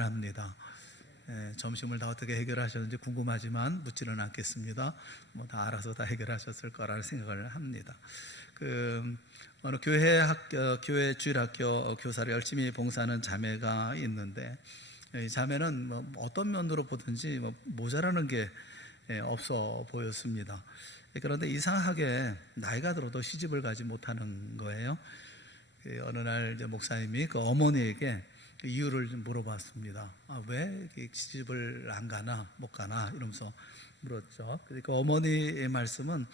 합니다. 점심을 다 어떻게 해결하셨는지 궁금하지만 묻지는 않겠습니다. 뭐 다 알아서 다 해결하셨을 거라는 생각을 합니다. 어느 교회 주일학교 교사를 열심히 봉사하는 자매가 있는데, 이 자매는 뭐 어떤 면으로 보든지 뭐 모자라는 게 없어 보였습니다. 그런데 이상하게 나이가 들어도 시집을 가지 못하는 거예요. 어느 날 이제 목사님이 그 어머니에게 이유를 물어봤습니다. 왜 시집을 안 가나 못 가나 이러면서 물었죠. 그러니까 어머니의 말씀은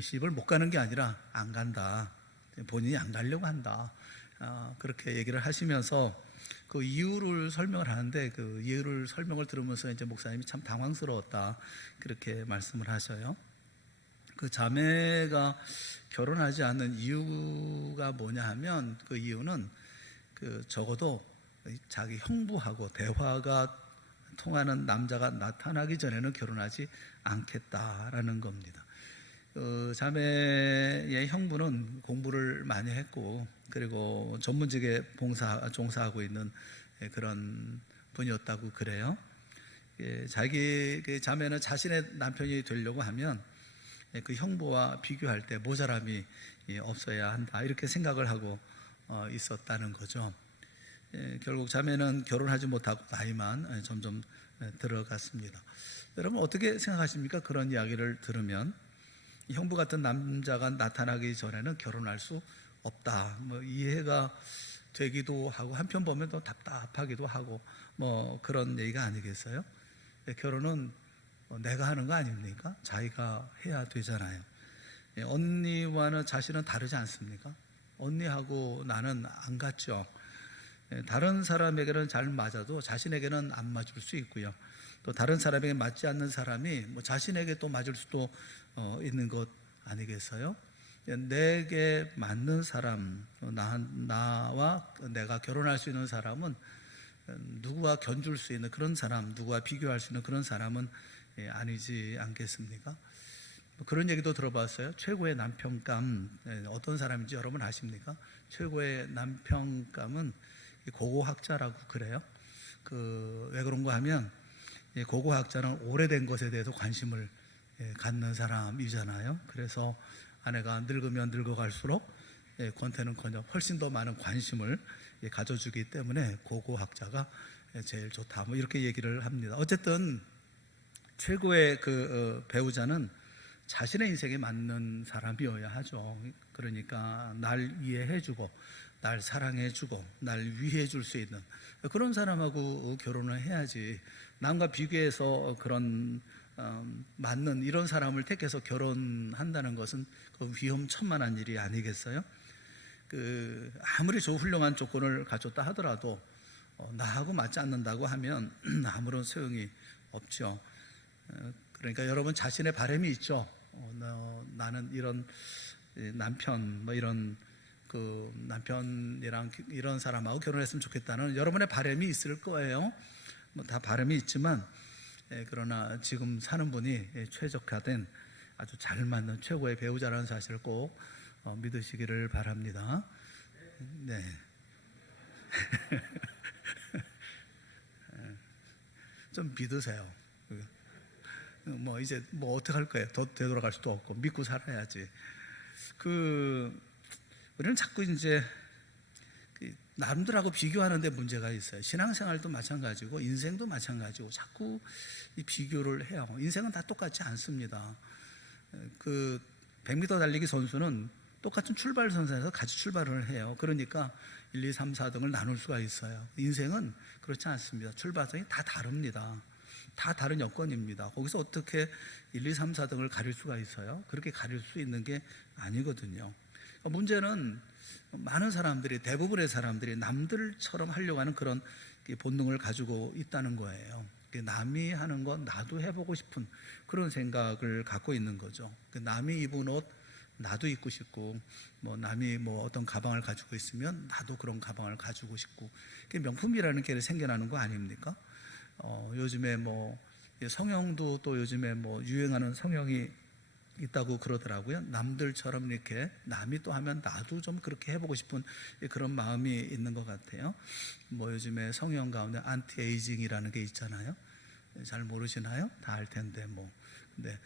시집을 못 가는 게 아니라 안 간다, 본인이 안 가려고 한다, 그렇게 얘기를 하시면서 그 이유를 설명을 하는데, 그 이유를 설명을 들으면서 이제 목사님이 참 당황스러웠다, 그렇게 말씀을 하셔요. 그 자매가 결혼하지 않는 이유가 뭐냐 하면, 그 이유는 적어도 자기 형부하고 대화가 통하는 남자가 나타나기 전에는 결혼하지 않겠다라는 겁니다. 자매의 형부는 공부를 많이 했고, 그리고 전문직에 종사하고 있는 그런 분이었다고 그래요. 자기 자매는 자신의 남편이 되려고 하면 그 형부와 비교할 때 모자람이 없어야 한다, 이렇게 생각을 하고 있었다는 거죠. 결국 자매는 결혼하지 못하고 나이만 점점 들어갔습니다. 여러분 어떻게 생각하십니까? 그런 이야기를 들으면 형부 같은 남자가 나타나기 전에는 결혼할 수 없다, 뭐 이해가 되기도 하고, 한편 보면 또 답답하기도 하고, 뭐 그런 얘기가 아니겠어요? 결혼은 내가 하는 거 아닙니까? 자기가 해야 되잖아요. 언니와는 자신은 다르지 않습니까? 언니하고 나는 안 같죠. 다른 사람에게는 잘 맞아도 자신에게는 안 맞을 수 있고요. 또 다른 사람에게 맞지 않는 사람이 뭐 자신에게 또 맞을 수도 있는 것 아니겠어요? 내게 맞는 사람, 나와 내가 결혼할 수 있는 사람은, 누구와 견줄 수 있는 그런 사람, 누구와 비교할 수 있는 그런 사람은 아니지 않겠습니까? 그런 얘기도 들어봤어요. 최고의 남편감 어떤 사람인지 여러분 아십니까? 최고의 남편감은 고고학자라고 그래요. 왜 그런가 하면, 고고학자는 오래된 것에 대해서 관심을 갖는 사람이잖아요. 그래서 아내가 늙으면 늙어갈수록 권태는커녕 훨씬 더 많은 관심을 가져주기 때문에 고고학자가 제일 좋다, 뭐 이렇게 얘기를 합니다. 어쨌든 최고의 배우자는 자신의 인생에 맞는 사람이어야 하죠. 그러니까 날 이해해주고, 날 사랑해주고, 날 위해줄 수 있는 그런 사람하고 결혼을 해야지, 남과 비교해서 그런 맞는 이런 사람을 택해서 결혼한다는 것은 위험천만한 일이 아니겠어요? 아무리 훌륭한 조건을 갖췄다 하더라도 나하고 맞지 않는다고 하면 아무런 소용이 없죠. 그러니까 여러분 자신의 바람이 있죠. 나는 이런 남편, 뭐 이런 남편이랑 이런 사람하고 결혼했으면 좋겠다는 여러분의 바람이 있을 거예요. 뭐 다 바람이 있지만, 그러나 지금 사는 분이 최적화된 아주 잘 맞는 최고의 배우자라는 사실을 꼭 믿으시기를 바랍니다. 네. 좀 믿으세요. 뭐 이제 뭐 어떻게 할 거예요? 더 되돌아갈 수도 없고 믿고 살아야지. 우리는 자꾸 이제 남들하고 비교하는데 문제가 있어요. 신앙생활도 마찬가지고 인생도 마찬가지고 자꾸 이 비교를 해요. 인생은 다 똑같지 않습니다. 100m 달리기 선수는 똑같은 출발선상에서 같이 출발을 해요. 그러니까 1, 2, 3, 4등을 나눌 수가 있어요. 인생은 그렇지 않습니다. 출발선이 다 다릅니다. 다 다른 여건입니다. 거기서 어떻게 1, 2, 3, 4등을 가릴 수가 있어요? 그렇게 가릴 수 있는 게 아니거든요. 문제는 많은 사람들이, 대부분의 사람들이 남들처럼 하려고 하는 그런 본능을 가지고 있다는 거예요. 남이 하는 건 나도 해보고 싶은 그런 생각을 갖고 있는 거죠. 남이 입은 옷 나도 입고 싶고, 뭐 남이 뭐 어떤 가방을 가지고 있으면 나도 그런 가방을 가지고 싶고, 명품이라는 게 생겨나는 거 아닙니까? 요즘에 뭐 성형도 또 요즘에 뭐 유행하는 성형이 있다고 그러더라고요. 남들처럼 이렇게 남이 또 하면 나도 좀 그렇게 해보고 싶은 그런 마음이 있는 것 같아요. 뭐 요즘에 성형 가운데 안티에이징이라는 게 있잖아요. 잘 모르시나요? 다 알 텐데 뭐. 네.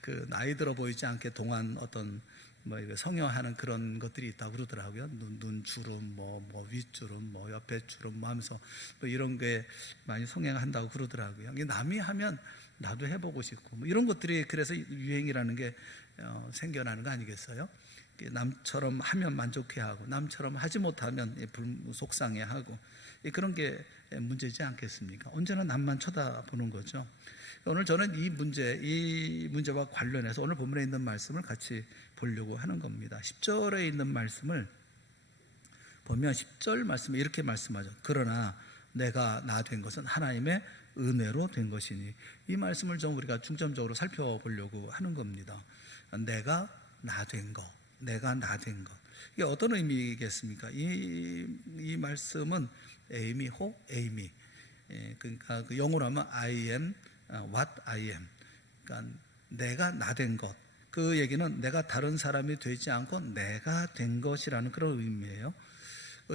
그 나이 들어 보이지 않게 동안 어떤 뭐 이거 성형하는 그런 것들이 있다고 그러더라고요. 눈 주름, 뭐 윗주름, 뭐 옆에 주름, 뭐 하면서 뭐 이런 게 많이 성형한다고 그러더라고요. 남이 하면 나도 해보고 싶고 뭐 이런 것들이 그래서 유행이라는 게 생겨나는 거 아니겠어요? 남처럼 하면 만족해하고 남처럼 하지 못하면 속상해하고 그런 게 문제지 않겠습니까? 언제나 남만 쳐다보는 거죠. 오늘 저는 이 문제와 관련해서 오늘 본문에 있는 말씀을 같이 보려고 하는 겁니다. 10절에 있는 말씀을 보면 10절 말씀에 이렇게 말씀하죠. 그러나 내가 나 된 것은 하나님의 은혜로 된 것이니, 이 말씀을 좀 우리가 중점적으로 살펴보려고 하는 겁니다. 내가 나 된 것, 내가 나 된 것, 이게 어떤 의미겠습니까? 이 말씀은 에이미, 그러니까 그 영어로 하면 I am what I am. 그러니까 내가 나 된 것. 그 얘기는 내가 다른 사람이 되지 않고 내가 된 것이라는 그런 의미예요.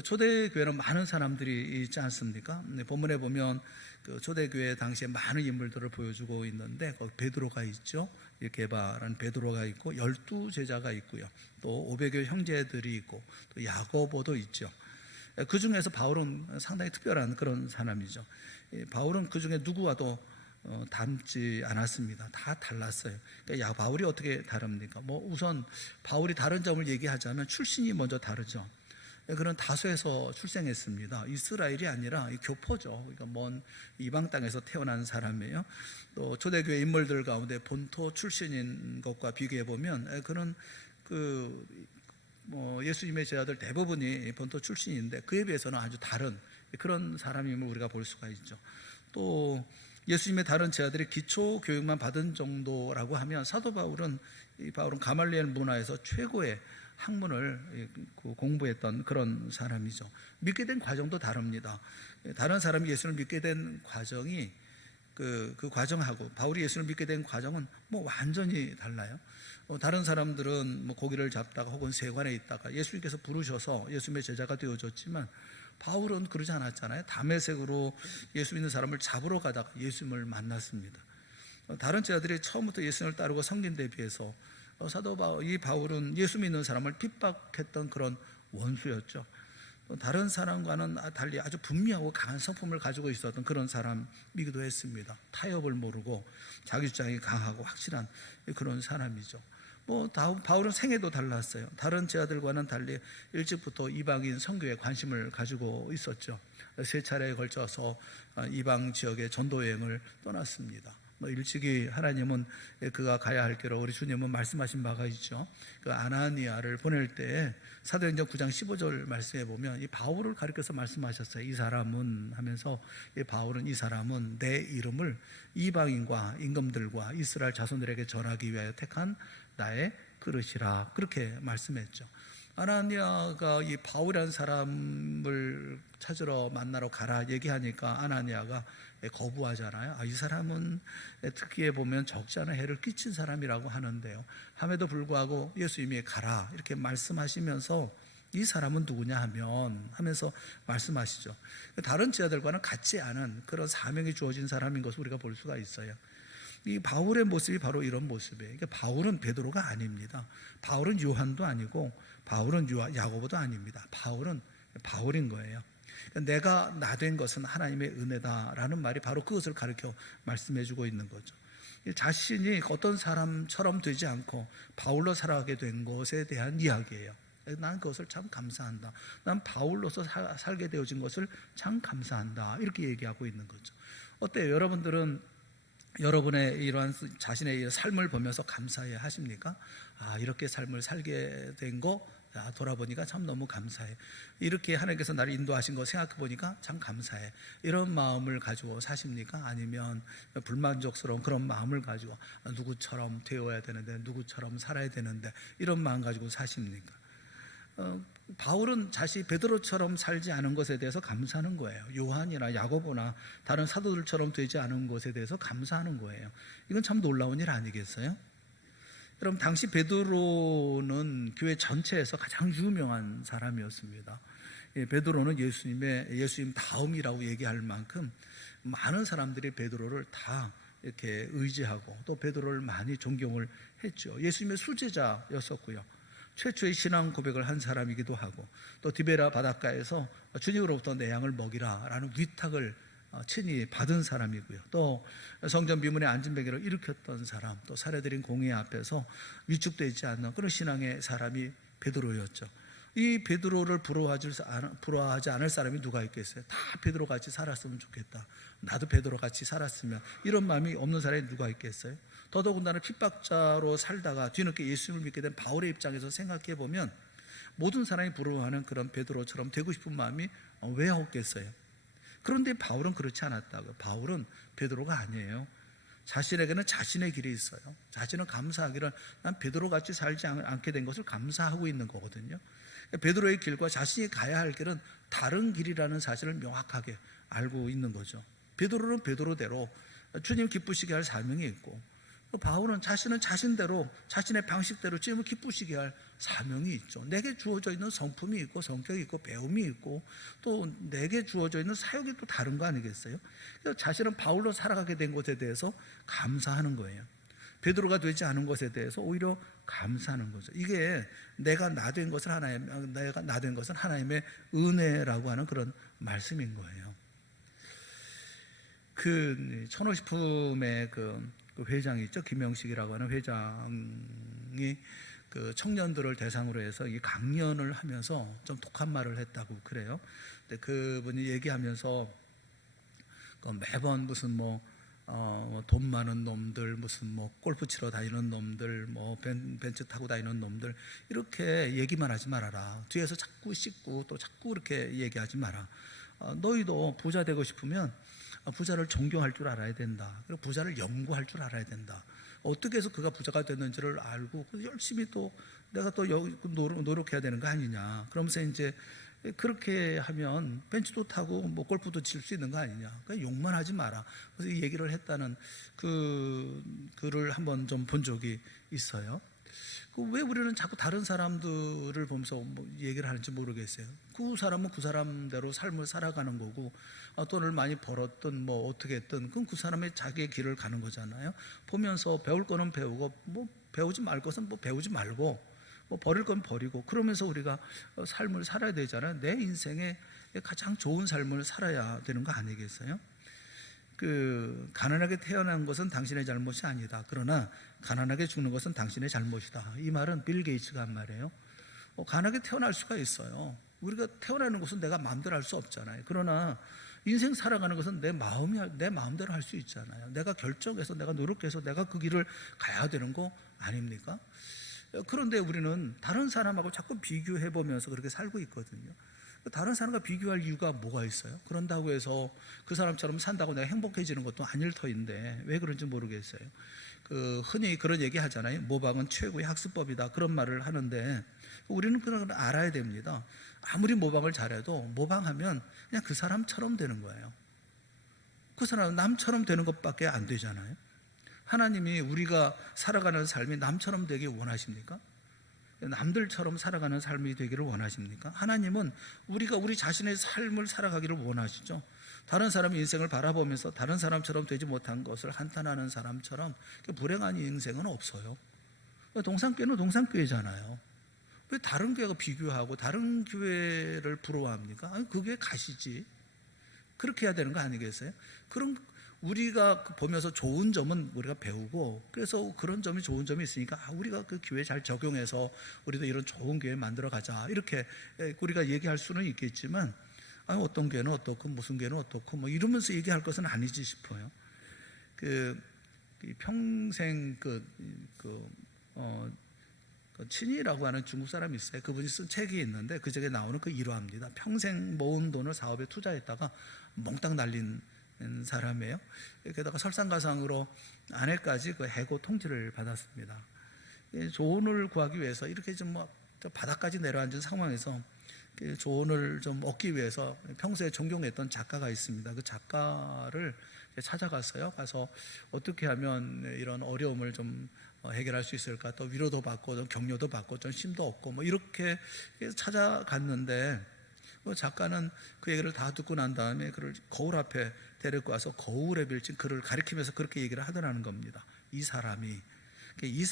초대교회는 많은 사람들이 있지 않습니까? 본문에 보면 그 초대교회 당시에 많은 인물들을 보여주고 있는데 거기 베드로가 있죠. 게바라는 베드로가 있고 12제자가 있고요. 또 500여 형제들이 있고 또 야고보도 있죠. 그 중에서 바울은 상당히 특별한 그런 사람이죠. 바울은 그 중에 누구와도 닮지 않았습니다. 다 달랐어요. 그러니까 바울이 어떻게 다릅니까? 뭐 우선 바울이 다른 점을 얘기하자면 출신이 먼저 다르죠. 그런 다소에서 출생했습니다. 이스라엘이 아니라 교포죠. 그러니까 먼 이방 땅에서 태어난 사람이에요. 또 초대교회 인물들 가운데 본토 출신인 것과 비교해 보면 그런 예수님의 제자들 대부분이 본토 출신인데 그에 비해서는 아주 다른 그런 사람임을 우리가 볼 수가 있죠. 또 예수님의 다른 제자들이 기초 교육만 받은 정도라고 하면 사도 바울은 가말리엘 문화에서 최고의 학문을 공부했던 그런 사람이죠. 믿게 된 과정도 다릅니다. 다른 사람이 예수를 믿게 된 과정이 그 과정하고 바울이 예수를 믿게 된 과정은 뭐 완전히 달라요. 다른 사람들은 뭐 고기를 잡다가 혹은 세관에 있다가 예수님께서 부르셔서 예수님의 제자가 되어졌지만 바울은 그러지 않았잖아요. 다메섹으로 예수 믿는 사람을 잡으러 가다가 예수님을 만났습니다. 다른 제자들이 처음부터 예수님을 따르고 섬긴 데 비해서 이 바울은 예수 믿는 사람을 핍박했던 그런 원수였죠. 다른 사람과는 달리 아주 분명하고 강한 성품을 가지고 있었던 그런 사람이기도 했습니다. 타협을 모르고 자기 주장이 강하고 확실한 그런 사람이죠. 바울은 생애도 달랐어요. 다른 제자들과는 달리 일찍부터 이방인 선교에 관심을 가지고 있었죠. 3차례에 걸쳐서 이방 지역의 전도 여행을 떠났습니다. 일찍이 하나님은 그가 가야 할 길로 우리 주님은 말씀하신 바가 있죠. 그 아나니아를 보낼 때 사도행전 9장 15절 말씀에 보면 이 바울을 가리켜서 말씀하셨어요. 이 사람은 하면서 이 사람은 내 이름을 이방인과 임금들과 이스라엘 자손들에게 전하기 위하여 택한 나의 그릇이라, 그렇게 말씀했죠. 아나니아가 이 바울이라는 사람을 찾으러 만나러 가라 얘기하니까 아나니아가 거부하잖아요. 이 사람은 특기에 보면 적지 않은 해를 끼친 사람이라고 하는데요. 함에도 불구하고 예수님이 가라 이렇게 말씀하시면서 이 사람은 누구냐 하면서 말씀하시죠. 다른 제자들과는 같지 않은 그런 사명이 주어진 사람인 것을 우리가 볼 수가 있어요. 이 바울의 모습이 바로 이런 모습이에요. 그러니까 바울은 베드로가 아닙니다. 바울은 요한도 아니고 바울은 야고보도 아닙니다. 바울은 바울인 거예요. 그러니까 내가 나 된 것은 하나님의 은혜다라는 말이 바로 그것을 가르쳐 말씀해주고 있는 거죠. 자신이 어떤 사람처럼 되지 않고 바울로 살아가게 된 것에 대한 이야기예요. 난 그것을 참 감사한다. 난 바울로서 살게 되어진 것을 참 감사한다. 이렇게 얘기하고 있는 거죠. 어때요? 여러분들은 여러분의 이러한 자신의 삶을 보면서 감사해 하십니까? 이렇게 삶을 살게 된 거 돌아보니까 참 너무 감사해. 이렇게 하나님께서 나를 인도하신 거 생각해 보니까 참 감사해. 이런 마음을 가지고 사십니까? 아니면 불만족스러운 그런 마음을 가지고 누구처럼 되어야 되는데, 누구처럼 살아야 되는데, 이런 마음 가지고 사십니까? 바울은 베드로처럼 살지 않은 것에 대해서 감사하는 거예요. 요한이나 야고보나 다른 사도들처럼 되지 않은 것에 대해서 감사하는 거예요. 이건 참 놀라운 일 아니겠어요? 여러분, 당시 베드로는 교회 전체에서 가장 유명한 사람이었습니다. 베드로는 예수님 다음이라고 얘기할 만큼 많은 사람들이 베드로를 다 이렇게 의지하고 또 베드로를 많이 존경을 했죠. 예수님의 수제자였었고요. 최초의 신앙 고백을 한 사람이기도 하고, 또 디베라 바닷가에서 주님으로부터 내 양을 먹이라라는 위탁을 친히 받은 사람이고요. 또 성전 비문의 안진뱅이를 일으켰던 사람, 또 살해드린 공의 앞에서 위축되지 않는 그런 신앙의 사람이 베드로였죠. 이 베드로를 부러워하지 않을 사람이 누가 있겠어요? 다 베드로 같이 살았으면 좋겠다, 나도 베드로 같이 살았으면, 이런 마음이 없는 사람이 누가 있겠어요? 더더군다나 핍박자로 살다가 뒤늦게 예수님을 믿게 된 바울의 입장에서 생각해 보면 모든 사람이 부러워하는 그런 베드로처럼 되고 싶은 마음이 왜 없겠어요? 그런데 바울은 그렇지 않았다고요. 바울은 베드로가 아니에요. 자신에게는 자신의 길이 있어요. 자신은 감사하기를, 난 베드로같이 살지 않게 된 것을 감사하고 있는 거거든요. 베드로의 길과 자신이 가야 할 길은 다른 길이라는 사실을 명확하게 알고 있는 거죠. 베드로는 베드로대로 주님 기쁘시게 할 사명이 있고, 바울은 자신은 자신대로 자신의 방식대로 주님을 기쁘시게 할 사명이 있죠. 내게 주어져 있는 성품이 있고 성격이 있고 배움이 있고 또 내게 주어져 있는 사역이 또 다른 거 아니겠어요? 그래서 자신은 바울로 살아가게 된 것에 대해서 감사하는 거예요. 베드로가 되지 않은 것에 대해서 오히려 감사하는 거죠. 이게 내가 나 된 것은 하나님의 은혜라고 하는 그런 말씀인 거예요. 그 천호식품의 그 회장이 있죠. 김영식이라고 하는 회장이 그 청년들을 대상으로 해서 이 강연을 하면서 좀 독한 말을 했다고 그래요. 근데 그분이 얘기하면서 매번 무슨 돈 많은 놈들, 무슨 골프 치러 다니는 놈들, 벤츠 타고 다니는 놈들, 이렇게 얘기만 하지 말아라. 뒤에서 자꾸 씻고 또 자꾸 이렇게 얘기하지 마라. 너희도 부자 되고 싶으면 부자를 존경할 줄 알아야 된다. 그리고 부자를 연구할 줄 알아야 된다. 어떻게 해서 그가 부자가 됐는지를 알고 열심히 또 내가 또 노력해야 되는 거 아니냐. 그러면서 이제 그렇게 하면 벤츠도 타고 골프도 칠 수 있는 거 아니냐. 그러니까 욕만 하지 마라. 그래서 이 얘기를 했다는 그 글을 한번 좀 본 적이 있어요. 왜 우리는 자꾸 다른 사람들을 보면서 얘기를 하는지 모르겠어요. 그 사람은 그 사람대로 삶을 살아가는 거고, 돈을 많이 벌었든 어떻게 했든 그건 그 사람의 자기의 길을 가는 거잖아요. 보면서 배울 거는 배우고 배우지 말 것은 배우지 말고 버릴 건 버리고, 그러면서 우리가 삶을 살아야 되잖아요. 내 인생에 가장 좋은 삶을 살아야 되는 거 아니겠어요? 가난하게 태어난 것은 당신의 잘못이 아니다. 그러나 가난하게 죽는 것은 당신의 잘못이다. 이 말은 빌 게이츠가 한 말이에요. 가난하게 태어날 수가 있어요. 우리가 태어나는 것은 내가 마음대로 할 수 없잖아요. 그러나 인생 살아가는 것은 내 마음대로 할 수 있잖아요. 내가 결정해서 내가 노력해서 내가 그 길을 가야 되는 거 아닙니까? 그런데 우리는 다른 사람하고 자꾸 비교해 보면서 그렇게 살고 있거든요. 다른 사람과 비교할 이유가 뭐가 있어요? 그런다고 해서 그 사람처럼 산다고 내가 행복해지는 것도 아닐 터인데 왜 그런지 모르겠어요. 흔히 그런 얘기 하잖아요. 모방은 최고의 학습법이다, 그런 말을 하는데 우리는 그걸 알아야 됩니다. 아무리 모방을 잘해도 모방하면 그냥 그 사람처럼 되는 거예요. 그 사람 남처럼 되는 것밖에 안 되잖아요. 하나님이 우리가 살아가는 삶이 남처럼 되길 원하십니까? 남들처럼 살아가는 삶이 되기를 원하십니까? 하나님은 우리가 우리 자신의 삶을 살아가기를 원하시죠. 다른 사람의 인생을 바라보면서 다른 사람처럼 되지 못한 것을 한탄하는 사람처럼 불행한 인생은 없어요. 동산교회는 동산교회잖아요. 왜 다른 교회가 비교하고 다른 교회를 부러워합니까? 아니, 그 교회 가시지. 그렇게 해야 되는 거 아니겠어요? 그럼 우리가 보면서 좋은 점은 우리가 배우고, 그래서 그런 점이 좋은 점이 있으니까 우리가 그 교회 잘 적용해서 우리도 이런 좋은 교회 만들어 가자, 이렇게 우리가 얘기할 수는 있겠지만 어떤 교회는 어떻고 무슨 교회는 어떻고 이러면서 얘기할 것은 아니지 싶어요. 평생 친이라고 하는 중국 사람이 있어요. 그분이 쓴 책이 있는데 그 책에 나오는 그 일화입니다. 평생 모은 돈을 사업에 투자했다가 몽땅 날린 사람이에요. 게다가 설상가상으로 아내까지 해고 통지를 받았습니다. 조언을 구하기 위해서 이렇게 바닥까지 내려앉은 상황에서 조언을 좀 얻기 위해서 평소에 존경했던 작가가 있습니다. 그 작가를 찾아갔어요. 가서 어떻게 하면 이런 어려움을 좀 해결할 수 있을까? 또 위로도 받고 또 격려도 받고 좀 힘도 얻고 뭐 이렇게 찾아갔는데 작가는 그 얘기를 다 듣고 난 다음에 그를 거울 앞에 데리고 와서 거울에 비친 그를 가리키면서 그렇게 얘기를 하더라는 겁니다. 이 사람이 이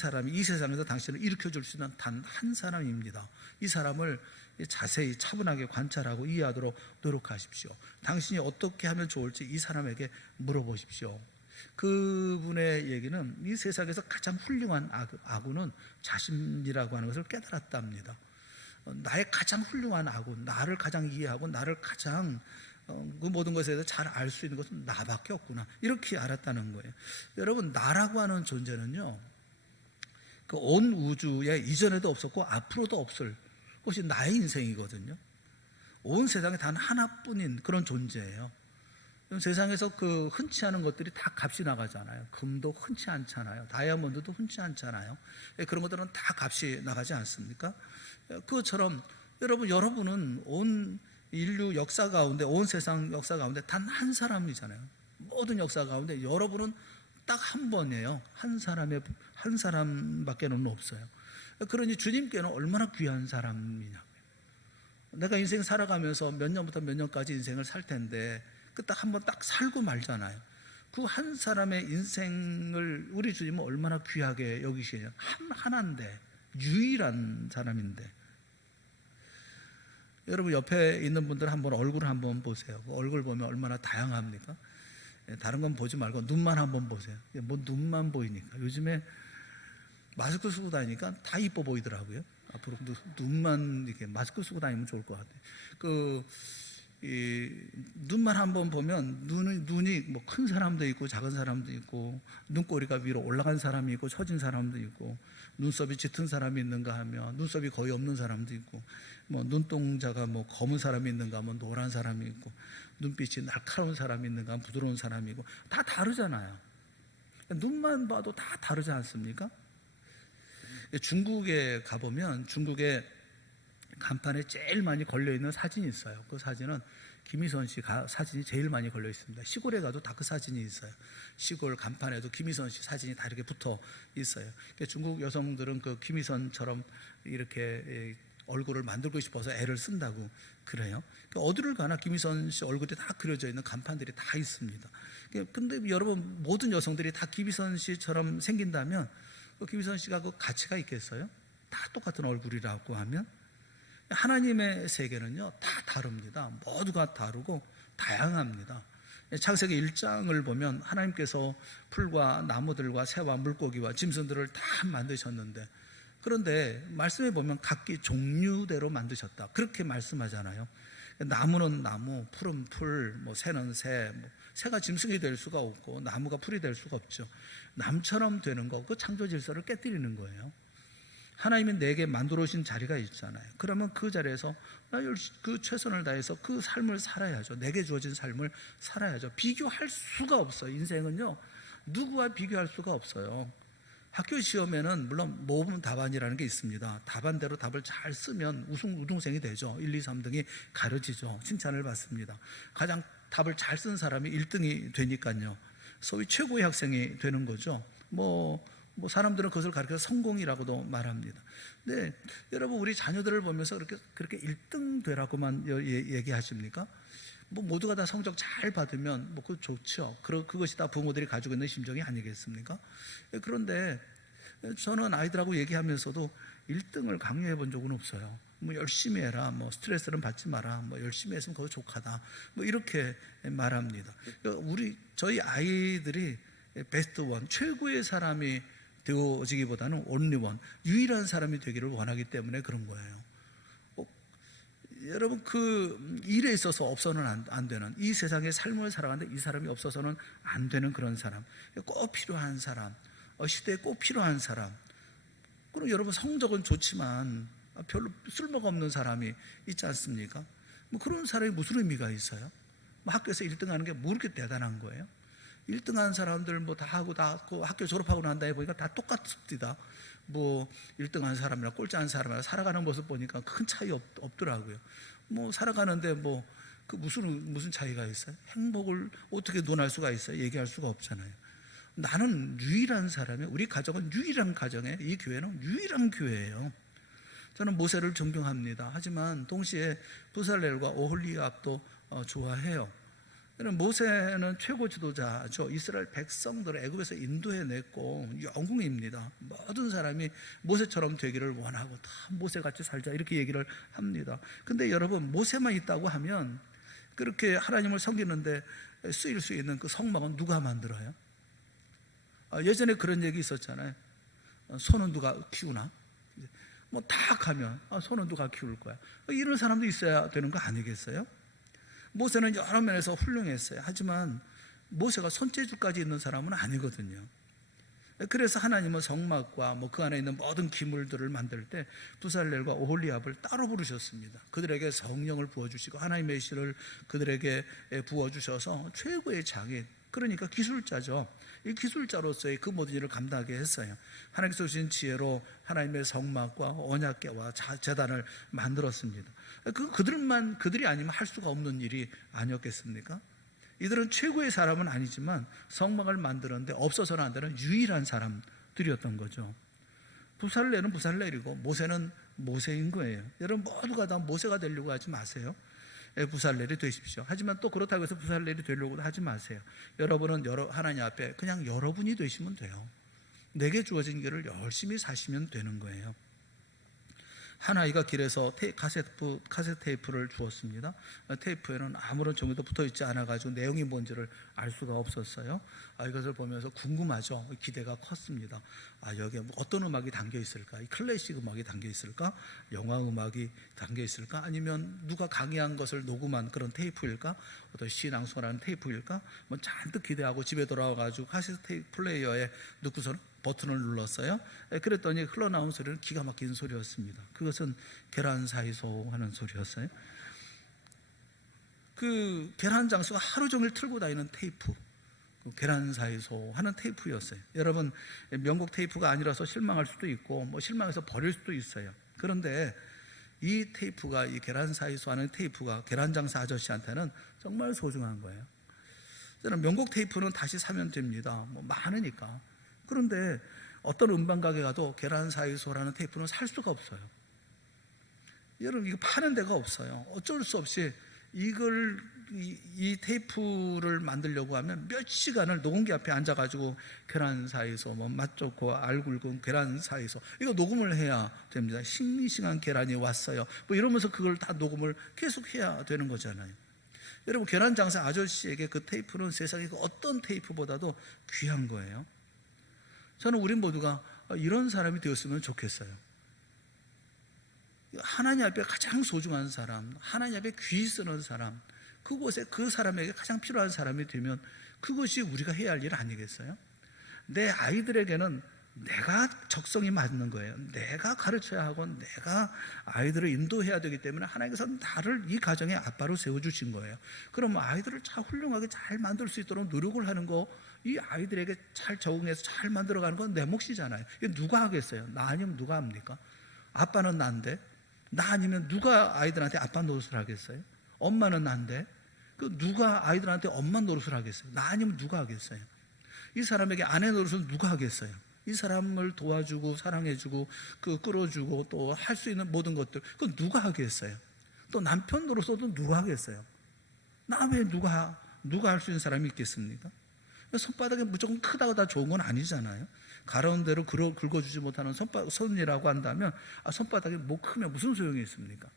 세상에서 당신을 일으켜줄 수 있는 단 한 사람입니다. 이 사람을 자세히 차분하게 관찰하고 이해하도록 노력하십시오. 당신이 어떻게 하면 좋을지 이 사람에게 물어보십시오. 그분의 얘기는 이 세상에서 가장 훌륭한 아군은 자신이라고 하는 것을 깨달았답니다. 나의 가장 훌륭한 아군, 나를 가장 이해하고 나를 가장 그 모든 것에 대해서 잘 알 수 있는 것은 나밖에 없구나, 이렇게 알았다는 거예요. 여러분, 나라고 하는 존재는요, 그 온 우주에 이전에도 없었고 앞으로도 없을 것이 나의 인생이거든요. 온 세상에 단 하나뿐인 그런 존재예요. 세상에서 그 흔치 않은 것들이 다 값이 나가잖아요. 금도 흔치 않잖아요. 다이아몬드도 흔치 않잖아요. 그런 것들은 다 값이 나가지 않습니까? 그것처럼 여러분은 온 인류 역사 가운데, 온 세상 역사 가운데 단 한 사람이잖아요. 모든 역사 가운데 여러분은 딱 한 번이에요. 한 사람밖에는 없어요. 그러니 주님께는 얼마나 귀한 사람이냐고요. 내가 인생 살아가면서 몇 년부터 몇 년까지 인생을 살 텐데 그 딱 한 번 딱 살고 말잖아요. 그 한 사람의 인생을 우리 주님은 얼마나 귀하게 여기시냐. 하나인데, 유일한 사람인데. 여러분, 옆에 있는 분들 한번 얼굴을 한번 보세요. 그 얼굴 보면 얼마나 다양합니까? 다른 건 보지 말고 눈만 한번 보세요. 뭐 눈만 보이니까. 요즘에 마스크 쓰고 다니니까 다 이뻐 보이더라고요. 앞으로 눈만 이렇게 마스크 쓰고 다니면 좋을 것 같아요. 이 눈만 한번 보면 눈이 뭐 큰 사람도 있고 작은 사람도 있고, 눈꼬리가 위로 올라간 사람이 있고 처진 사람도 있고, 눈썹이 짙은 사람이 있는가 하면 눈썹이 거의 없는 사람도 있고, 뭐 눈동자가 뭐 검은 사람이 있는가 하면 노란 사람이 있고, 눈빛이 날카로운 사람이 있는가 하면 부드러운 사람이 있고, 다 다르잖아요. 눈만 봐도 다 다르지 않습니까? 중국에 가보면 중국의 간판에 제일 많이 걸려있는 사진이 있어요. 그 사진은 김희선 씨 사진이 제일 많이 걸려 있습니다. 시골에 가도 다 그 사진이 있어요. 시골 간판에도 김희선 씨 사진이 다 이렇게 붙어 있어요. 중국 여성들은 그 김희선처럼 이렇게 얼굴을 만들고 싶어서 애를 쓴다고 그래요. 어디를 가나 김희선 씨 얼굴이 다 그려져 있는 간판들이 다 있습니다. 근데 여러분, 모든 여성들이 다 김희선 씨처럼 생긴다면 김희선 씨가 그 가치가 있겠어요? 다 똑같은 얼굴이라고 하면? 하나님의 세계는요, 다 다릅니다. 모두가 다르고 다양합니다. 창세기 1장을 보면 하나님께서 풀과 나무들과 새와 물고기와 짐승들을 다 만드셨는데, 그런데 말씀에 보면 각기 종류대로 만드셨다, 그렇게 말씀하잖아요. 나무는 나무, 풀은 풀, 뭐 새는 새, 새가 짐승이 될 수가 없고 나무가 풀이 될 수가 없죠. 남처럼 되는 거, 그 창조 질서를 깨뜨리는 거예요. 하나님이 내게 만들어 오신 자리가 있잖아요. 그러면 그 자리에서 그 최선을 다해서 그 삶을 살아야죠. 내게 주어진 삶을 살아야죠. 비교할 수가 없어요. 인생은요, 누구와 비교할 수가 없어요. 학교 시험에는 물론 모범 답안이라는 게 있습니다. 답안대로 답을 잘 쓰면 우등생이 되죠. 1, 2, 3등이 가려지죠. 칭찬을 받습니다. 가장 답을 잘 쓴 사람이 1등이 되니까요, 소위 최고의 학생이 되는 거죠. 뭐 사람들은 그것을 가르쳐서 성공이라고도 말합니다. 근데 여러분, 우리 자녀들을 보면서 그렇게 1등 되라고만 얘기하십니까? 모두가 다 성적 잘 받으면 그거 좋죠. 그것이 다 부모들이 가지고 있는 심정이 아니겠습니까? 그런데 저는 아이들하고 얘기하면서도 1등을 강요해 본 적은 없어요. 열심히 해라, 스트레스는 받지 마라, 열심히 했으면 그거 족하다, 이렇게 말합니다. 저희 아이들이 베스트 원, 최고의 사람이 되어지기보다는 only one, 유일한 사람이 되기를 원하기 때문에 그런 거예요. 여러분, 그 일에 있어서 없어서는 안 되는, 이 세상의 삶을 살아가는데 이 사람이 없어서는 안 되는 그런 사람, 꼭 필요한 사람, 시대에 꼭 필요한 사람. 그럼 여러분, 성적은 좋지만 별로 쓸모가 없는 사람이 있지 않습니까? 그런 사람이 무슨 의미가 있어요? 학교에서 1등 하는 게 뭐 그렇게 대단한 거예요? 1등 한 사람들 다 하고 학교 졸업하고 난 다음에 보니까 다 똑같습니다. 1등 한 사람이나 꼴찌 한 사람이나 살아가는 모습 보니까 큰 차이 없더라고요. 살아가는데 그 무슨 차이가 있어요? 행복을 어떻게 논할 수가 있어요? 얘기할 수가 없잖아요. 나는 유일한 사람이에요. 우리 가정은 유일한 가정이에요. 이 교회는 유일한 교회예요. 저는 모세를 존경합니다. 하지만 동시에 부살렐과 오홀리압도 좋아해요. 모세는 최고 지도자죠. 이스라엘 백성들을 애굽에서 인도해냈고 영웅입니다. 모든 사람이 모세처럼 되기를 원하고 다 모세같이 살자 이렇게 얘기를 합니다. 근데 여러분, 모세만 있다고 하면 그렇게 하나님을 섬기는데 쓰일 수 있는 그 성막은 누가 만들어요? 예전에 그런 얘기 있었잖아요. 소는 누가 키우나? 뭐 딱 하면 소는 누가 키울 거야? 이런 사람도 있어야 되는 거 아니겠어요? 모세는 여러 면에서 훌륭했어요. 하지만 모세가 손재주까지 있는 사람은 아니거든요. 그래서 하나님은 성막과 그 안에 있는 모든 기물들을 만들 때 부살렐과 오홀리압을 따로 부르셨습니다. 그들에게 성령을 부어주시고 하나님의 신을 그들에게 부어주셔서 최고의 장인, 그러니까 기술자죠. 이 기술자로서의 그 모든 일을 감당하게 했어요. 하나님께서 주신 지혜로 하나님의 성막과 언약궤와 제단을 만들었습니다. 그들이 아니면 할 수가 없는 일이 아니었겠습니까? 이들은 최고의 사람은 아니지만 성막을 만드는데 없어서는 안 되는 유일한 사람들이었던 거죠. 부살렐은 부살렐이고 모세는 모세인 거예요. 여러분 모두가 다 모세가 되려고 하지 마세요. 부살렐이 되십시오. 하지만 또 그렇다고 해서 부살렐이 되려고도 하지 마세요. 여러분은 하나님 앞에 그냥 여러분이 되시면 돼요. 내게 주어진 길을 열심히 사시면 되는 거예요. 한 아이가 길에서 카세트 테이프를 주었습니다. 테이프에는 아무런 종이도 붙어있지 않아가지고 내용이 뭔지를 알 수가 없었어요. 이것을 보면서 궁금하죠. 기대가 컸습니다. 여기에 어떤 음악이 담겨 있을까? 클래식 음악이 담겨 있을까? 영화 음악이 담겨 있을까? 아니면 누가 강의한 것을 녹음한 그런 테이프일까? 어떤 시낭송하는 테이프일까? 잔뜩 기대하고 집에 돌아와가지고 카세트 테이프 플레이어에 넣고서는 버튼을 눌렀어요. 그랬더니 흘러나온 소리는 기가 막힌 소리였습니다. 그것은 계란 사이소 하는 소리였어요. 그 계란 장수가 하루 종일 틀고 다니는 테이프, 계란 사이소 하는 테이프였어요. 여러분, 명곡 테이프가 아니라서 실망할 수도 있고 실망해서 버릴 수도 있어요. 그런데 이 테이프가, 이 계란 사이소 하는 테이프가 계란 장사 아저씨한테는 정말 소중한 거예요. 저는 명곡 테이프는 다시 사면 됩니다. 많으니까. 그런데 어떤 음반 가게 가도 계란 사이소라는 테이프는 살 수가 없어요. 여러분, 이거 파는 데가 없어요. 어쩔 수 없이 이 테이프를 만들려고 하면 몇 시간을 녹음기 앞에 앉아가지고 계란 사이소, 맛 좋고 알 굵은 계란 사이소, 이거 녹음을 해야 됩니다. 싱싱한 계란이 왔어요. 이러면서 그걸 다 녹음을 계속 해야 되는 거잖아요. 여러분, 계란 장사 아저씨에게 그 테이프는 세상의 어떤 테이프보다도 귀한 거예요. 저는 우리 모두가 이런 사람이 되었으면 좋겠어요. 하나님 앞에 가장 소중한 사람, 하나님 앞에 귀 쓰는 사람, 그곳에 그 사람에게 가장 필요한 사람이 되면 그것이 우리가 해야 할 일 아니겠어요? 내 아이들에게는 내가 적성이 맞는 거예요. 내가 가르쳐야 하고 내가 아이들을 인도해야 되기 때문에 하나님께서 나를 이 가정의 아빠로 세워주신 거예요. 그러면 아이들을 잘 훌륭하게 잘 만들 수 있도록 노력을 하는 거, 이 아이들에게 잘 적응해서 잘 만들어가는 건 내 몫이잖아요. 이게 누가 하겠어요? 나 아니면 누가 합니까? 아빠는 난데, 나 아니면 누가 아이들한테 아빠 노릇을 하겠어요? 엄마는 난데, 누가 아이들한테 엄마 노릇을 하겠어요? 나 아니면 누가 하겠어요? 이 사람에게 아내 노릇을 누가 하겠어요? 이 사람을 도와주고 사랑해주고 끌어주고 또 할 수 있는 모든 것들, 그건 누가 하겠어요? 또 남편 노릇도 누가 하겠어요? 나 외에 누가 할 수 있는 사람이 있겠습니까? 손바닥이 무조건 크다고 다 좋은 건 아니잖아요. 가려운 대로 긁어주지 못하는 손이라고 한다면 손바닥이 크면 무슨 소용이 있습니까?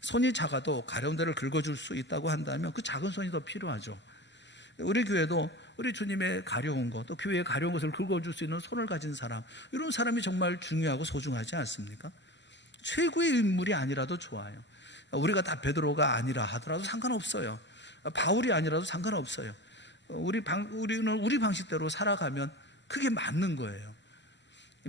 손이 작아도 가려운 데를 긁어줄 수 있다고 한다면 그 작은 손이 더 필요하죠. 우리 교회도 우리 주님의 가려운 것, 또 교회의 가려운 것을 긁어줄 수 있는 손을 가진 사람, 이런 사람이 정말 중요하고 소중하지 않습니까? 최고의 인물이 아니라도 좋아요. 우리가 다 베드로가 아니라 하더라도 상관없어요. 바울이 아니라도 상관없어요. 우리는 우리 방식대로 살아가면 그게 맞는 거예요.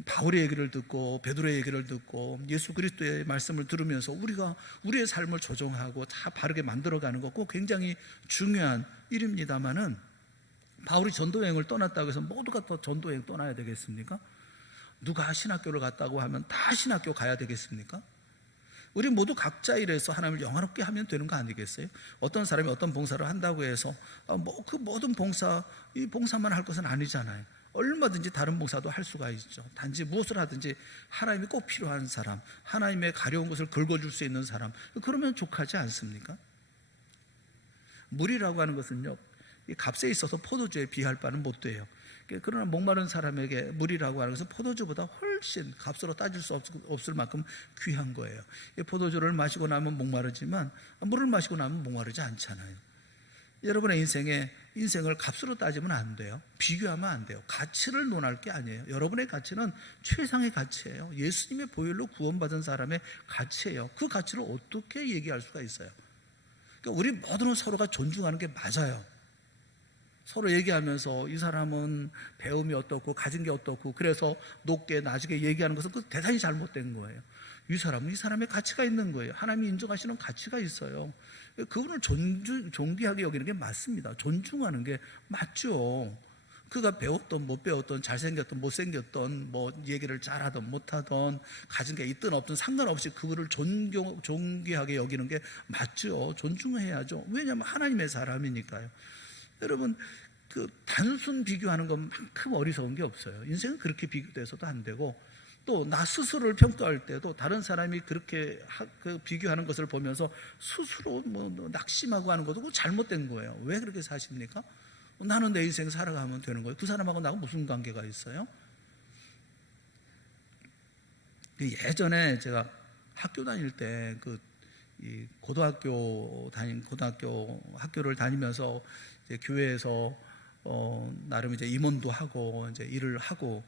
바울의 얘기를 듣고 베드로의 얘기를 듣고 예수 그리스도의 말씀을 들으면서 우리가 우리의 삶을 조정하고 다 바르게 만들어가는 거 꼭 굉장히 중요한 일입니다만은, 바울이 전도여행을 떠났다고 해서 모두가 또 전도여행 떠나야 되겠습니까? 누가 신학교를 갔다고 하면 다 신학교 가야 되겠습니까? 우리 모두 각자 일해서 하나님을 영화롭게 하면 되는 거 아니겠어요? 어떤 사람이 어떤 봉사를 한다고 해서 그 모든 이 봉사만 할 것은 아니잖아요. 얼마든지 다른 봉사도 할 수가 있죠. 단지 무엇을 하든지 하나님이 꼭 필요한 사람, 하나님의 가려운 것을 긁어줄 수 있는 사람, 그러면 족하지 않습니까? 물이라고 하는 것은요, 이 값에 있어서 포도주에 비할 바는 못 돼요. 그러나 목마른 사람에게 물이라고 하는 것은 포도주보다 훨씬 값으로 따질 수 없을 만큼 귀한 거예요. 포도주를 마시고 나면 목마르지만 물을 마시고 나면 목마르지 않잖아요. 여러분의 인생을 값으로 따지면 안 돼요. 비교하면 안 돼요. 가치를 논할 게 아니에요. 여러분의 가치는 최상의 가치예요. 예수님의 보혈로 구원받은 사람의 가치예요. 그 가치를 어떻게 얘기할 수가 있어요? 그러니까 우리 모두는 서로가 존중하는 게 맞아요. 서로 얘기하면서 이 사람은 배움이 어떻고 가진 게 어떻고 그래서 높게 낮게 얘기하는 것은 그 대단히 잘못된 거예요. 이 사람은 이 사람의 가치가 있는 거예요. 하나님이 인정하시는 가치가 있어요. 그분을 존귀하게 여기는 게 맞습니다. 존중하는 게 맞죠. 그가 배웠던 못 배웠던 잘생겼던 못생겼던 뭐 얘기를 잘하던 못하던 가진 게 있든 없든 상관없이 그분을 존귀하게 여기는 게 맞죠. 존중해야죠. 왜냐하면 하나님의 사람이니까요. 여러분, 그 단순 비교하는 것만큼 어리석은 게 없어요. 인생은 그렇게 비교돼서도 안 되고, 또 나 스스로를 평가할 때도 다른 사람이 그렇게 비교하는 것을 보면서 스스로 낙심하고 하는 것도 잘못된 거예요. 왜 그렇게 사십니까? 나는 내 인생 살아가면 되는 거예요. 그 사람하고 나하고 무슨 관계가 있어요? 예전에 제가 학교 다닐 때 고등학교 학교를 다니면서 이제 교회에서 나름 이제 임원도 하고 이제 일을 하고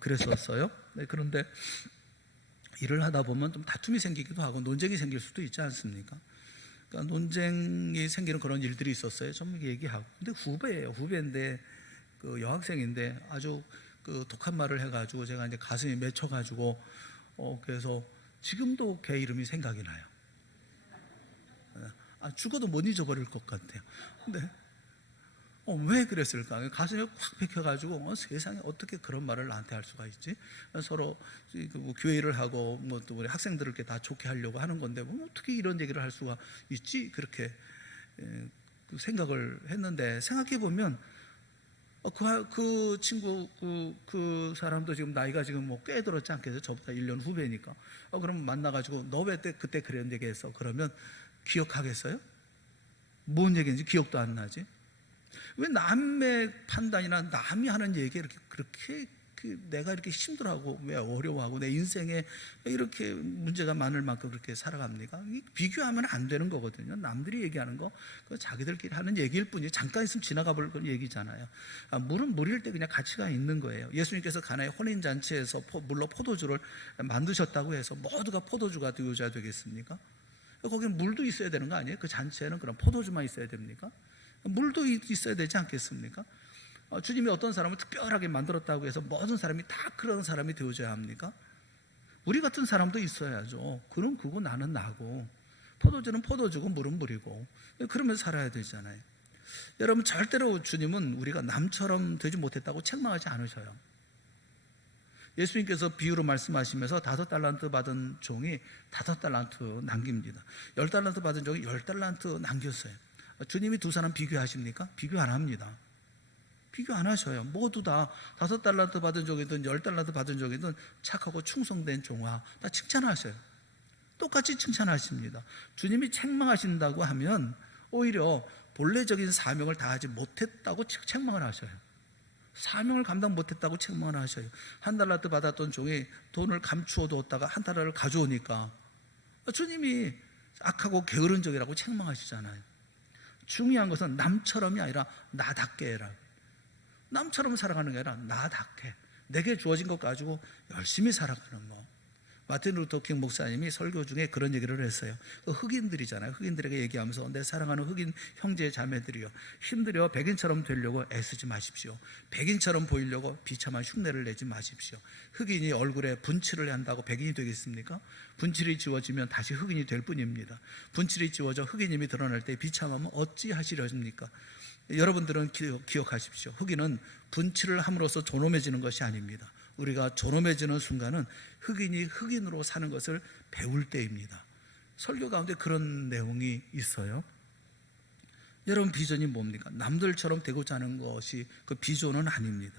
그랬었어요. 네, 그런데 일을 하다 보면 좀 다툼이 생기기도 하고 논쟁이 생길 수도 있지 않습니까? 그러니까 논쟁이 생기는 그런 일들이 있었어요. 좀 얘기하고. 근데 후배인데 그 여학생인데 아주 그 독한 말을 해가지고 제가 이제 가슴이 맺혀가지고 그래서 지금도 걔 이름이 생각이 나요. 죽어도 못 잊어버릴 것 같아요. 근데 왜 그랬을까? 가슴이 확 bek혀가지고 세상에 어떻게 그런 말을 나한테 할 수가 있지? 서로 교회를 하고 또 우리 학생들을 이렇게 다 좋게 하려고 하는 건데 어떻게 이런 얘기를 할 수가 있지? 그렇게 생각을 했는데 생각해 보면 그 친구 그 사람도 지금 나이가 지금 꽤 들었지 않겠어요? 저보다 1년 후배니까. 그럼 만나가지고 너 왜 그때 그런 얘기했어? 그러면 기억하겠어요? 뭔 얘기인지 기억도 안 나지? 왜 남의 판단이나 남이 하는 얘기에 그렇게 내가 이렇게 힘들어하고 왜 어려워하고 내 인생에 이렇게 문제가 많을 만큼 그렇게 살아갑니까? 비교하면 안 되는 거거든요. 남들이 얘기하는 거 자기들끼리 하는 얘기일 뿐이에요. 잠깐 있으면 지나가 볼 그런 얘기잖아요. 물은 물일 때 그냥 가치가 있는 거예요. 예수님께서 가나의 혼인잔치에서 물로 포도주를 만드셨다고 해서 모두가 포도주가 되어야 되겠습니까? 거기는 물도 있어야 되는 거 아니에요? 그 잔치에는 그럼 포도주만 있어야 됩니까? 물도 있어야 되지 않겠습니까? 주님이 어떤 사람을 특별하게 만들었다고 해서 모든 사람이 다 그런 사람이 되어줘야 합니까? 우리 같은 사람도 있어야죠. 그는 그고 나는 나고 포도주는 포도주고 물은 물이고 그러면서 살아야 되잖아요. 여러분 절대로 주님은 우리가 남처럼 되지 못했다고 책망하지 않으셔요. 예수님께서 비유로 말씀하시면서 5달란트 받은 종이 5달란트 남깁니다. 10달란트 받은 종이 10달란트 남겼어요. 주님이 두 사람 비교하십니까? 비교 안 합니다. 비교 안 하셔요. 모두 다 5달란트 받은 종이든 10달란트 받은 종이든 착하고 충성된 종아 다 칭찬하셔요. 똑같이 칭찬하십니다. 주님이 책망하신다고 하면 오히려 본래적인 사명을 다하지 못했다고 책망을 하셔요. 사명을 감당 못했다고 책망을 하셔요. 1달란트 받았던 종이 돈을 감추어 두었다가 1달러를 가져오니까 주님이 악하고 게으른 종이라고 책망하시잖아요. 중요한 것은 남처럼이 아니라 나답게 해라. 남처럼 살아가는 게 아니라 나답게 내게 주어진 것 가지고 열심히 살아가는 거. 마틴 루터 킹 목사님이 설교 중에 그런 얘기를 했어요. 흑인들이잖아요. 흑인들에게 얘기하면서 내 사랑하는 흑인 형제 자매들이요, 힘들여 백인처럼 되려고 애쓰지 마십시오. 백인처럼 보이려고 비참한 흉내를 내지 마십시오. 흑인이 얼굴에 분칠을 한다고 백인이 되겠습니까? 분칠이 지워지면 다시 흑인이 될 뿐입니다. 분칠이 지워져 흑인임이 드러날 때 비참하면 어찌 하시려십니까? 여러분들은 기억하십시오. 흑인은 분칠을 함으로써 존엄해지는 것이 아닙니다. 우리가 존엄해지는 순간은 흑인이 흑인으로 사는 것을 배울 때입니다. 설교 가운데 그런 내용이 있어요. 여러분, 비전이 뭡니까? 남들처럼 되고자 하는 것이 그 비전은 아닙니다.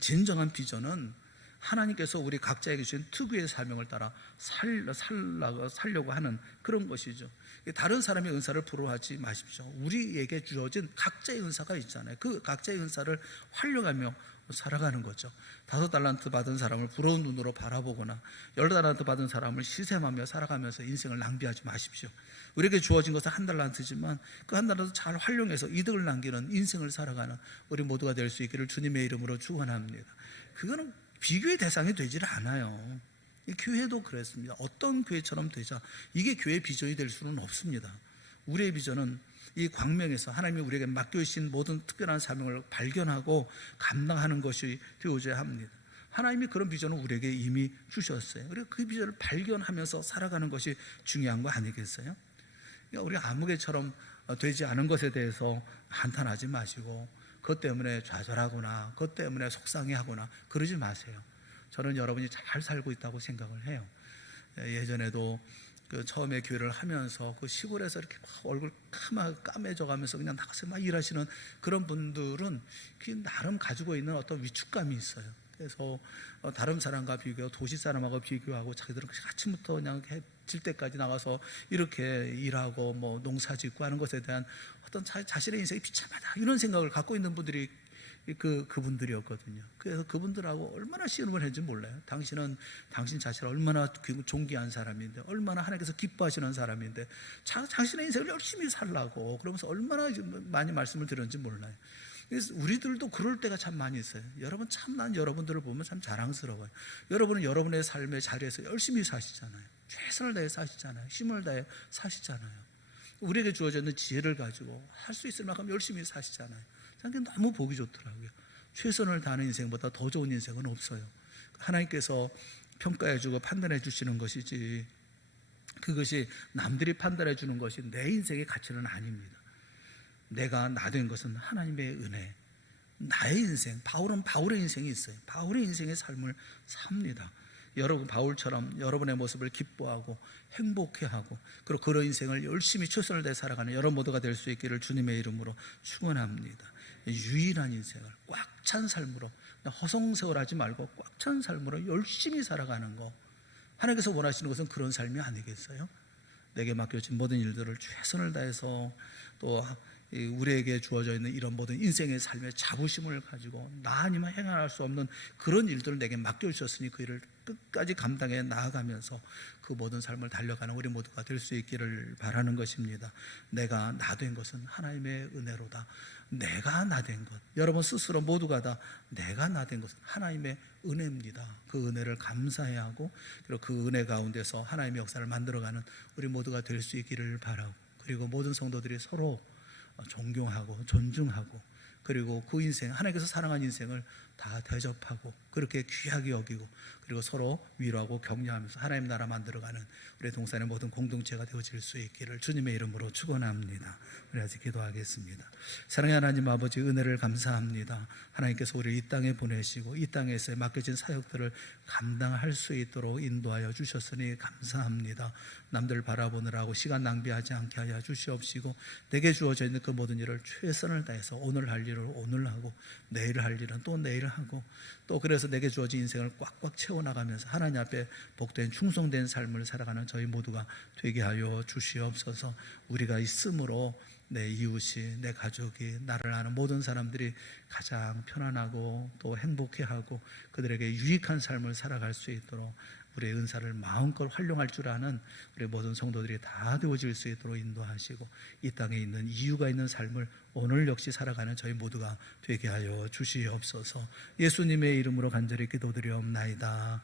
진정한 비전은 하나님께서 우리 각자에게 주신 특유의 사명을 따라 살려고 하는 그런 것이죠. 다른 사람의 은사를 부러워하지 마십시오. 우리에게 주어진 각자의 은사가 있잖아요. 그 각자의 은사를 활용하며 살아가는 거죠. 5달란트 받은 사람을 부러운 눈으로 바라보거나 10달란트 받은 사람을 시샘하며 살아가면서 인생을 낭비하지 마십시오. 우리에게 주어진 것은 1달란트지만 그 1달란트 잘 활용해서 이득을 남기는 인생을 살아가는 우리 모두가 될 수 있기를 주님의 이름으로 축원합니다. 그거는 비교의 대상이 되질 않아요. 이 교회도 그랬습니다. 어떤 교회처럼 되자, 이게 교회의 비전이 될 수는 없습니다. 우리의 비전은 이 광명에서 하나님이 우리에게 맡겨주신 모든 특별한 사명을 발견하고 감당하는 것이 되어져야 합니다. 하나님이 그런 비전을 우리에게 이미 주셨어요. 우리가 그 비전을 발견하면서 살아가는 것이 중요한 거 아니겠어요? 그러니까 우리 아무개처럼 되지 않은 것에 대해서 한탄하지 마시고 그것 때문에 좌절하거나 그것 때문에 속상해하거나 그러지 마세요. 저는 여러분이 잘 살고 있다고 생각을 해요. 예전에도 그 처음에 교회를 하면서 그 시골에서 이렇게 막 얼굴 까매져 가면서 그냥 나가서 막 일하시는 그런 분들은 나름 가지고 있는 어떤 위축감이 있어요. 그래서 다른 사람과 비교하고 도시 사람하고 비교하고 자기들은 아침부터 그냥 해 질 때까지 나가서 이렇게 일하고 뭐 농사 짓고 하는 것에 대한 어떤 자신의 인생이 비참하다 이런 생각을 갖고 있는 분들이 그분들이었거든요. 그래서 그분들하고 얼마나 씨름을 했는지 몰라요. 당신은 당신 자신을 얼마나 존귀한 사람인데, 얼마나 하나님께서 기뻐하시는 사람인데 자신의 인생을 열심히 살라고 그러면서 얼마나 많이 말씀을 드렸는지 몰라요. 그래서 우리들도 그럴 때가 참 많이 있어요. 여러분, 참 난 여러분들을 보면 참 자랑스러워요. 여러분은 여러분의 삶의 자리에서 열심히 사시잖아요. 최선을 다해 사시잖아요. 힘을 다해 사시잖아요. 우리에게 주어져 있는 지혜를 가지고 할 수 있을 만큼 열심히 사시잖아요. 저는 너무 보기 좋더라고요. 최선을 다하는 인생보다 더 좋은 인생은 없어요. 하나님께서 평가해주고 판단해 주시는 것이지, 그것이 남들이 판단해 주는 것이 내 인생의 가치는 아닙니다. 내가 나 된 것은 하나님의 은혜. 나의 인생, 바울은 바울의 인생이 있어요. 바울의 인생의 삶을 삽니다. 여러분, 바울처럼 여러분의 모습을 기뻐하고 행복해하고 그리고 그런 인생을 열심히 최선을 다해 살아가는 여러분 모두가 될 수 있기를 주님의 이름으로 축원합니다. 유일한 인생을 꽉 찬 삶으로, 허송세월하지 말고 꽉 찬 삶으로 열심히 살아가는 거, 하나님께서 원하시는 것은 그런 삶이 아니겠어요? 내게 맡겨진 모든 일들을 최선을 다해서 또 우리에게 주어져 있는 이런 모든 인생의 삶의 자부심을 가지고 나 아니면 행할 수 없는 그런 일들을 내게 맡겨주셨으니 그 일을 끝까지 감당해 나아가면서 그 모든 삶을 달려가는 우리 모두가 될 수 있기를 바라는 것입니다. 내가 나 된 것은 하나님의 은혜로다. 내가 나 된 것, 여러분 스스로 모두가 다 내가 나 된 것은 하나님의 은혜입니다. 그 은혜를 감사해야 하고 그리고 그 은혜 가운데서 하나님의 역사를 만들어가는 우리 모두가 될 수 있기를 바라고, 그리고 모든 성도들이 서로 존경하고 존중하고 그리고 그 인생, 하나님께서 사랑한 인생을 다 대접하고 그렇게 귀하게 여기고 그리고 서로 위로하고 격려하면서 하나님 나라 만들어가는 우리 동산의 모든 공동체가 되어질 수 있기를 주님의 이름으로 축원합니다. 우리 아직 기도하겠습니다. 사랑의 하나님 아버지, 은혜를 감사합니다. 하나님께서 우리를 이 땅에 보내시고 이 땅에서 맡겨진 사역들을 감당할 수 있도록 인도하여 주셨으니 감사합니다. 남들 바라보느라고 시간 낭비하지 않게 하여 주시옵시고 내게 주어져 있는 그 모든 일을 최선을 다해서 오늘 할 일을 오늘 하고 내일 할 일은 또 내일 하고 또 그래서 내게 주어진 인생을 꽉꽉 채워나가면서 하나님 앞에 복된 충성된 삶을 살아가는 저희 모두가 되게 하여 주시옵소서. 우리가 있음으로 내 이웃이, 내 가족이, 나를 아는 모든 사람들이 가장 편안하고 또 행복해하고 그들에게 유익한 삶을 살아갈 수 있도록 우리의 은사를 마음껏 활용할 줄 아는 우리 모든 성도들이 다 되어질 수 있도록 인도하시고 이 땅에 있는 이유가 있는 삶을 오늘 역시 살아가는 저희 모두가 되게 하여 주시옵소서. 예수님의 이름으로 간절히 기도드리옵나이다.